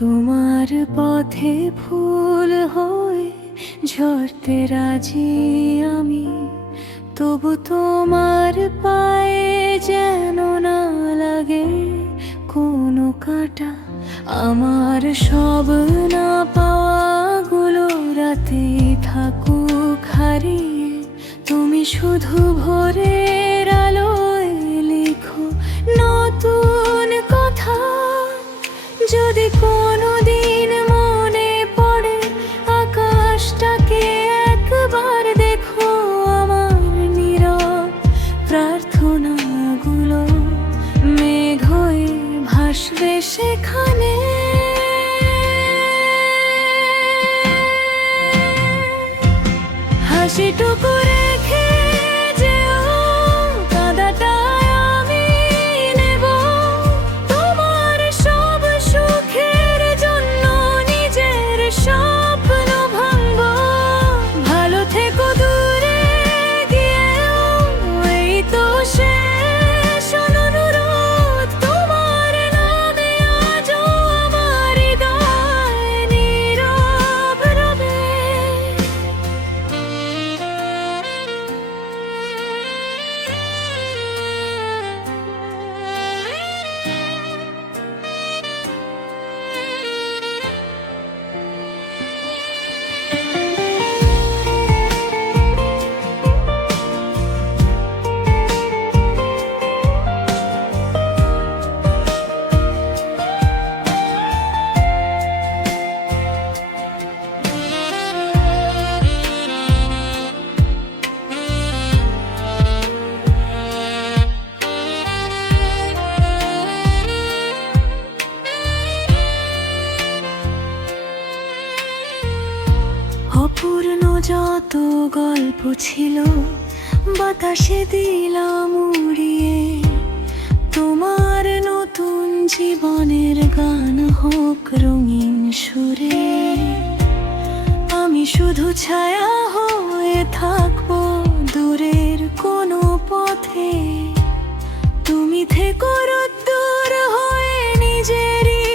তোমার পথে ফুল হয়ে ঝরতে রাজি আমি, তবু তোমার পায়ে যেন না লাগে কোনো কাঁটা। আমার সব না পাওয়াগুলো রাতে থাকুক হারিয়ে, তুমি শুধু ভোরের আলোয় লিখো নতুন কথা। যদি কোনোদিন মনে পড়ে আকাশটাকে একবার দেখো, আমার নীরব প্রার্থনাগুলো মেঘ হয়ে ভাসবে সেখানে। হাসিটুকু রেখে যেও, কাঁদাটা আমি নেব। তোমার সব সুখের জন্য নিজের স্বপ্ন ভাঙব। ভালো থেকো দূরে গিয়েও, এই তো শেষ অনুরোধ। তোমার নামে আজও আমার হৃদয় নীরব রবে। অপূর্ণ যত গল্প ছিল বাতাসে দিলাম উড়িয়ে। তোমার নতুন জীবনের গান হোক রঙিন সুরে। আমি শুধু ছায়া হয়ে থাকবো দূরের কোনো পথে। তুমি থেকো রোদ্দুর হয়ে নিজেরই